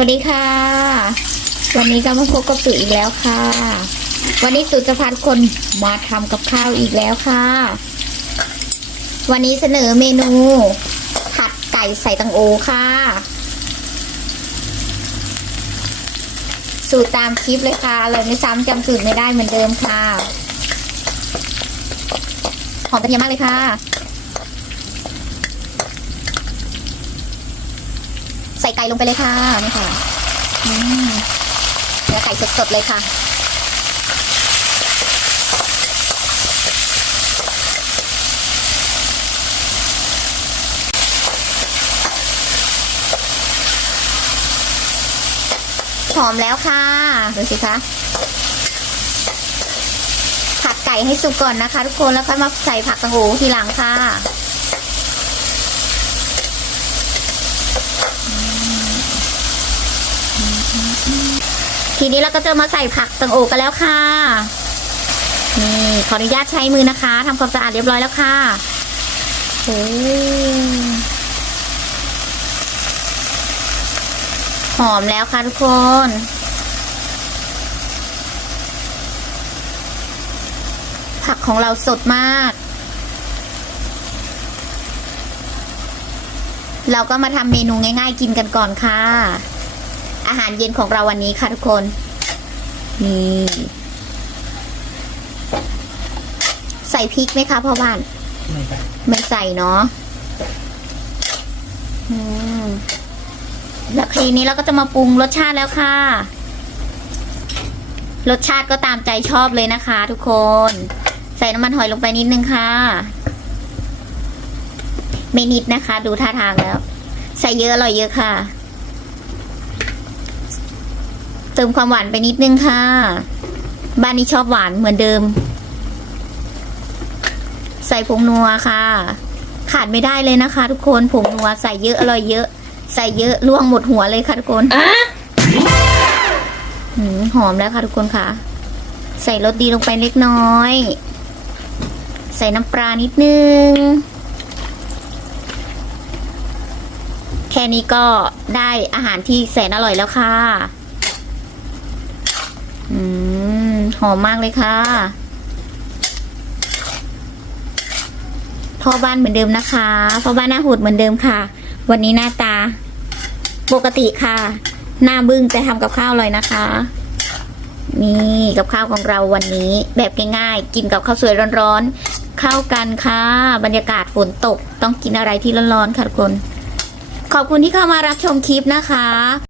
วัสดีค่ะ วันนี้ก็มาพบกับสุอีกแล้วค่ะ วันนี้สุจะพาทุกคนมาทำกับข้าวอีกแล้วค่ะ วันนี้เสนอเมนู ผัดไก่ใส่ตังโอค่ะ สูตรตามคลิปเลยค่ะเลยไม่ซ้ำจำสูตรไม่ได้เหมือนเดิมค่ะ หอมกระเทียมมากเลยค่ะ ส่ไก่ลงไปเลยค่ะนี่ค่ะเนื้อไก่สดๆเลยค่ะ หอมแล้วค่ะ ดูสิคะผัดไก่ให้สุกก่อนนะคะ ทุกคนแล้วค่อยมาใส่ผักตังหูทีหลังค่ะ ทีนี้เราก็จะมาใส่ผักตังโอกันแล้วค่ะ นี่ขออนุญาตใช้มือนะคะทำความสะอาดเรียบร้อยแล้วค่ะโอ้หอมแล้วค่ะทุกคนผักของเราสดมาก เราก็มาทำเมนูง่ายๆกินกันก่อนค่ะ อาหารเย็นของเราวันนี้ค่ะทุกคน นี่ใส่พริกไหมคะพ่อบ้าน ไม่ไปไม่ใส่เนาะอืมแล้วทีนี้เราก็จะมาปรุงรสชาติแล้วค่ะ รสชาติก็ตามใจชอบเลยนะคะ ทุกคน ใส่น้ำมันหอยลงไปนิดนึงค่ะ ไม่นิดนะคะ ดูท่าทางแล้ว ใส่เยอะอร่อยเยอะค่ะ เติมความหวานไปนิดนึงค่ะ บ้านนี้ชอบหวานเหมือนเดิม ใส่ผงนัวค่ะ ขาดไม่ได้เลยนะคะ ทุกคนผงนัวใส่เยอะอร่อยเยอะ ใส่เยอะล่วงหมดหัวเลยค่ะทุกคนหืมหอมแล้วค่ะทุกคนค่ะ ใส่รสดีลงไปเล็กน้อย ใส่น้ำปลานิดนึง แค่นี้ก็ได้อาหารที่แสนอร่อยแล้วค่ะ อืม หอมมากเลยค่ะ พ่อบ้านเหมือนเดิมนะคะ พ่อบ้านหน้าหูดเหมือนเดิมค่ะ วันนี้หน้าตา ปกติค่ะ หน้าบึ้งแต่ทำกับข้าวอร่อยนะคะ นี่กับข้าวของเราวันนี้ แบบง่ายๆ กินกับข้าวสวยร้อนๆ เข้ากันค่ะ บรรยากาศฝนตก ต้องกินอะไรที่ร้อนๆค่ะทุกคน ขอบคุณที่เข้ามารับชมคลิปนะคะ